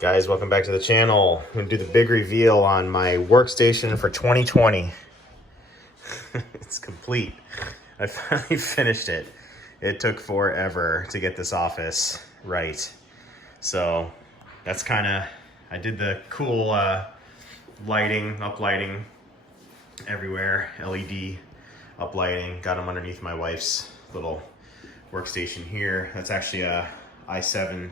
Guys, welcome back to the channel. I'm gonna do the big reveal on my workstation for 2020. It's complete. I finally finished it. It took forever to get this office right. So that's kind of, I did the cool lighting, uplighting everywhere, LED uplighting. Got them underneath my wife's little workstation here. That's actually a i7,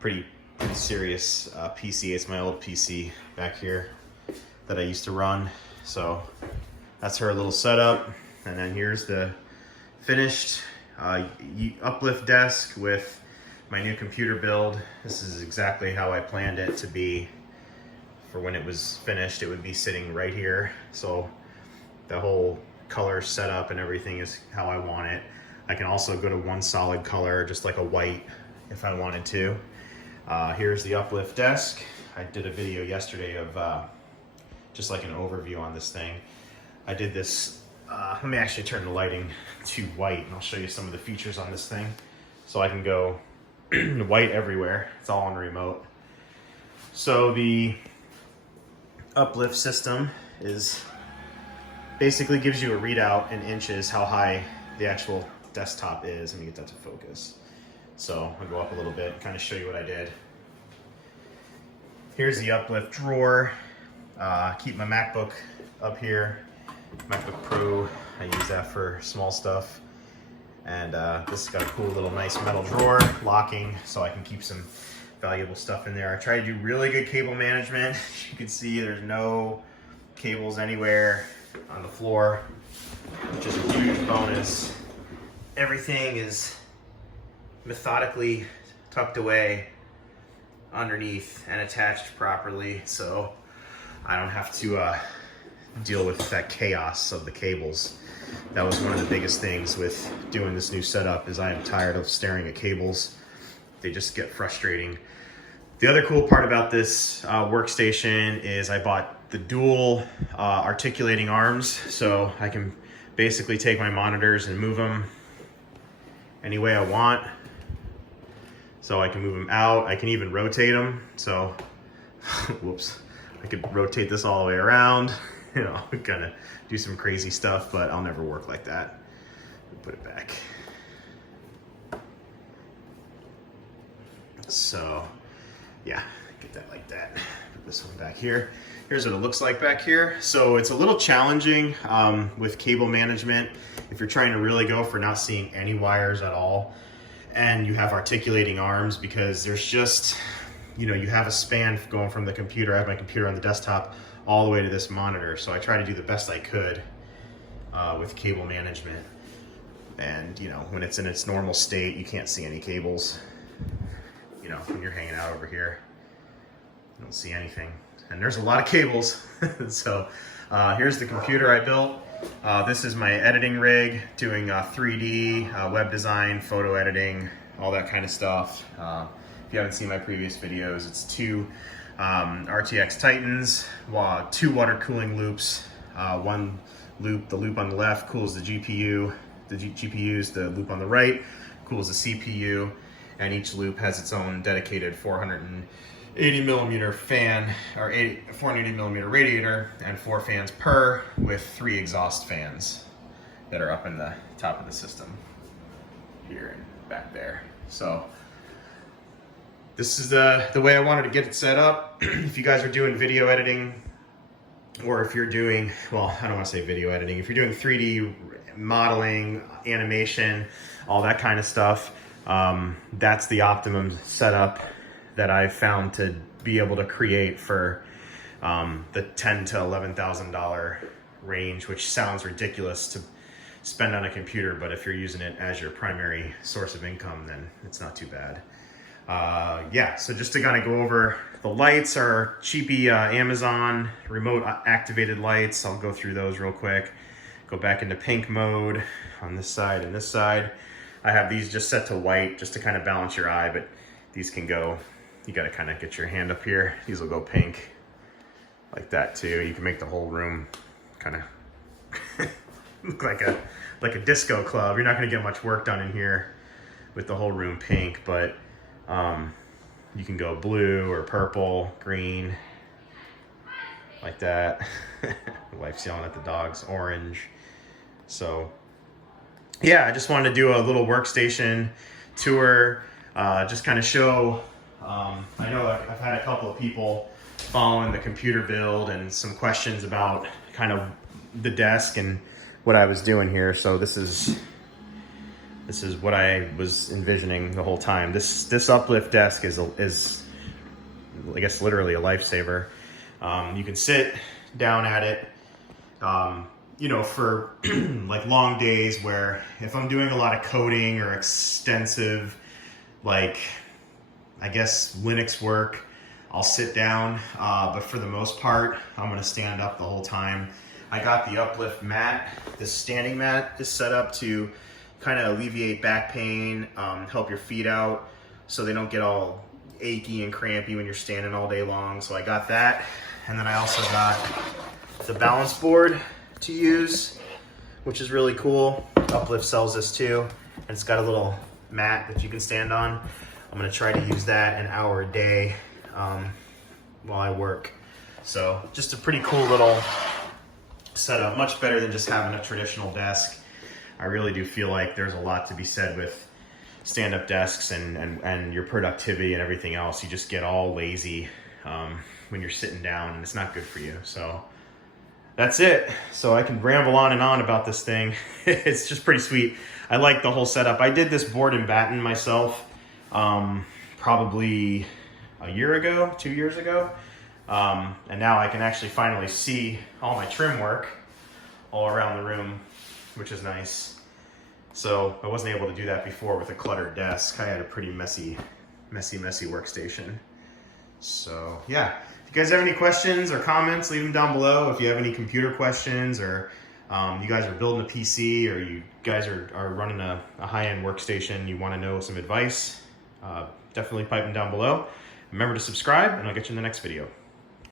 pretty serious PC. It's my old PC back here that I used to run. So that's her little setup. And then here's the finished Uplift Desk with my new computer build. This is exactly how I planned it to be for when it was finished. It would be sitting right here. So the whole color setup and everything is how I want it. I can also go to one solid color, just like a white if I wanted to. Here's the Uplift Desk. I did a video yesterday of just like an overview on this thing. I did this, let me actually turn the lighting to white and I'll show you some of the features on this thing. So I can go white everywhere. It's all on the remote. So the Uplift system is basically gives you a readout in inches how high the actual desktop is. Let me get that to focus. So I'll go up a little bit and kind of show you what I did. Here's the Uplift Drawer. Keep my MacBook up here. MacBook Pro, I use that for small stuff. And this has got a cool little nice metal drawer, locking, so I can keep some valuable stuff in there. I try to do really good cable management. As you can see, there's no cables anywhere on the floor, which is a huge bonus. Everything is methodically tucked away underneath and attached properly, so I don't have to deal with that chaos of the cables. That was one of the biggest things with doing this new setup, is I am tired of staring at cables. They just get frustrating. The other cool part about this workstation is I bought the dual articulating arms, so I can basically take my monitors and move them any way I want. So I can move them out. I can even rotate them. So, whoops, I could rotate this all the way around. You know, kind of do some crazy stuff, but I'll never work like that. Put it back. So, yeah, get that like that. Put this one back here. Here's what it looks like back here. So it's a little challenging with cable management if you're trying to really go for not seeing any wires at all. And you have articulating arms, because there's just, you know, you have a span going from the computer. I have my computer on the desktop all the way to this monitor. So I try to do the best I could with cable management. And, you know, when it's in its normal state, you can't see any cables. You know, when you're hanging out over here, you don't see anything. And there's a lot of cables. So here's the computer I built. This is my editing rig, doing 3D, web design, photo editing, all that kind of stuff. If you haven't seen my previous videos, it's two RTX Titans, 2 water cooling loops. One loop, the loop on the left cools the GPU, GPUs, the loop on the right cools the CPU, and each loop has its own dedicated 480 millimeter fan, or 480 millimeter radiator, and 4 fans per, with 3 exhaust fans that are up in the top of the system here and back there. So this is the way I wanted to get it set up. If you guys are doing video editing, or if you're doing, well, I don't want to say video editing, if you're doing 3D modeling, animation, all that kind of stuff, that's the optimum setup that I've found to be able to create for the $10,000 to $11,000 range, which sounds ridiculous to spend on a computer, but if you're using it as your primary source of income, then it's not too bad. Yeah, so just to kind of go over, the lights are cheapy Amazon remote activated lights. I'll go through those real quick. Go back into pink mode on this side and this side. I have these just set to white just to kind of balance your eye, but these can go, you got to kind of get your hand up here. These will go pink like that too. You can make the whole room kind of look like a disco club. You're not going to get much work done in here with the whole room pink, but You can go blue or purple, green, like that. My wife's yelling at the dogs, orange. So yeah, I just wanted to do a little workstation tour, just kind of show, I know I've had a couple of people following the computer build and some questions about kind of the desk and what I was doing here. So this is what I was envisioning the whole time. This Uplift Desk is I guess literally a lifesaver. You can sit down at it, you know, for like long days where if I'm doing a lot of coding or extensive, like, I guess Linux work, I'll sit down, but for the most part, I'm gonna stand up the whole time. I got the Uplift mat. This standing mat is set up to kind of alleviate back pain, help your feet out so they don't get all achy and crampy when you're standing all day long. So I got that. And then I also got the balance board to use, which is really cool. Uplift sells this too. And it's got a little mat that you can stand on. I'm gonna try to use that an hour a day while I work. So just a pretty cool little setup, much better than just having a traditional desk. I really do feel like there's a lot to be said with stand-up desks and your productivity and everything else. You just get all lazy when you're sitting down, and it's not good for you. So that's it. So I can ramble on and on about this thing. It's just pretty sweet. I like the whole setup. I did this board and batten myself probably a year ago, 2 years ago. And now I can actually finally see all my trim work all around the room, which is nice. So I wasn't able to do that before with a cluttered desk. I had a pretty messy workstation. So yeah, if you guys have any questions or comments, leave them down below. If you have any computer questions, or you guys are building a PC, or you guys are running a high-end workstation, you want to know some advice, definitely pipe them down below. Remember to subscribe, and I'll get you in the next video.